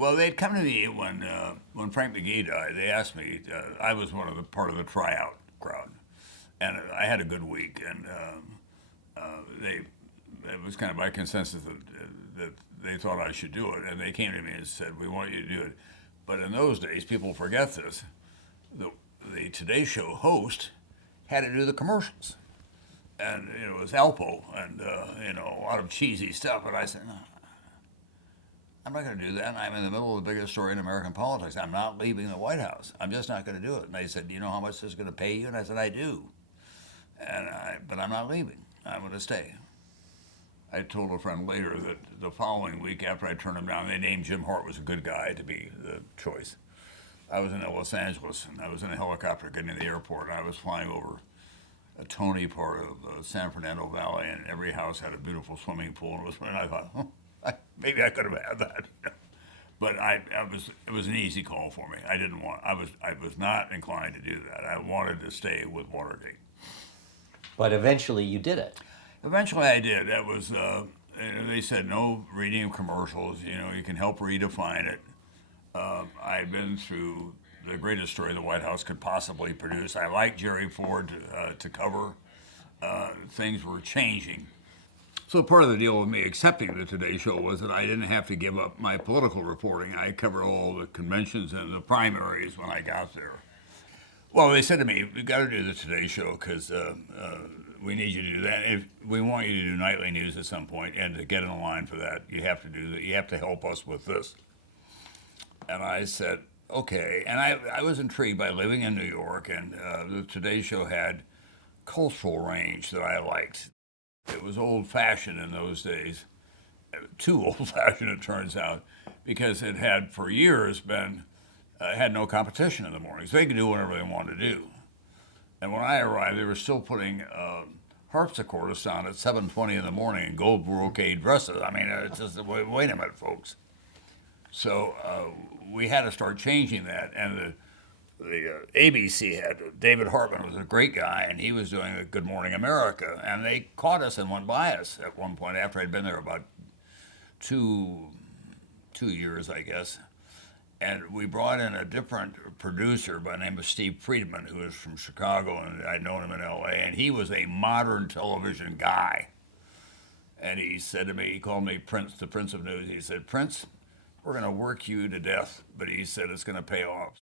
Well, they'd come to me when Frank McGee died. They asked me. I was one of the part of the tryout crowd, and I had a good week. And they it was kind of by consensus that they thought I should do it, and they came to me and said, "We want you to do it." But in those days, people forget this. The the Today Show host had to do the commercials, and it was Alpo, and a lot of cheesy stuff. And I said, "No, I'm not going to do that. I'm in the middle of the biggest story in American politics. I'm not leaving the White House. I'm just not going to do it." And they said, "Do you know how much this is going to pay you?" And I said, "I do, but I'm not leaving. I'm going to stay." I told a friend later that the following week after I turned him down, they named Jim Hart was a good guy to be the choice. I was in Los Angeles, and I was in a helicopter getting to the airport. I was flying over a Tony part of the San Fernando Valley, and every house had a beautiful swimming pool. And I thought, maybe I could have had that. But it was an easy call for me. I was not inclined to do that. I wanted to stay with Watergate. But eventually you did it. Eventually, I did. That was they said no reading of commercials. You can help redefine it. I had been through the greatest story the White House could possibly produce. I liked Jerry Ford to cover. Things were changing. So part of the deal with me accepting the Today Show was that I didn't have to give up my political reporting. I covered all the conventions and the primaries when I got there. Well, they said to me, "We've got to do the Today Show because we need you to do that. If we want you to do nightly news at some point, and to get in line for that, you have to do that. You have to help us with this." And I said, "Okay." And I was intrigued by living in New York, and the Today Show had cultural range that I liked. It was old-fashioned in those days, too old-fashioned it turns out, because it had for years been had no competition in the mornings. They could do whatever they wanted to do. And when I arrived, they were still putting harpsichordists on at 7:20 in the morning in gold brocade dresses. I mean, it's just wait a minute, folks. So we had to start changing that, and the ABC had David Hartman was a great guy, and he was doing a Good Morning America, and they caught us and went by us at one point after I'd been there about two years, I guess. And we brought in a different producer by the name of Steve Friedman, who was from Chicago, and I'd known him in L.A., and he was a modern television guy. And he said to me, he called me Prince, the Prince of News. He said, "Prince, we're going to work you to death," but he said it's going to pay off.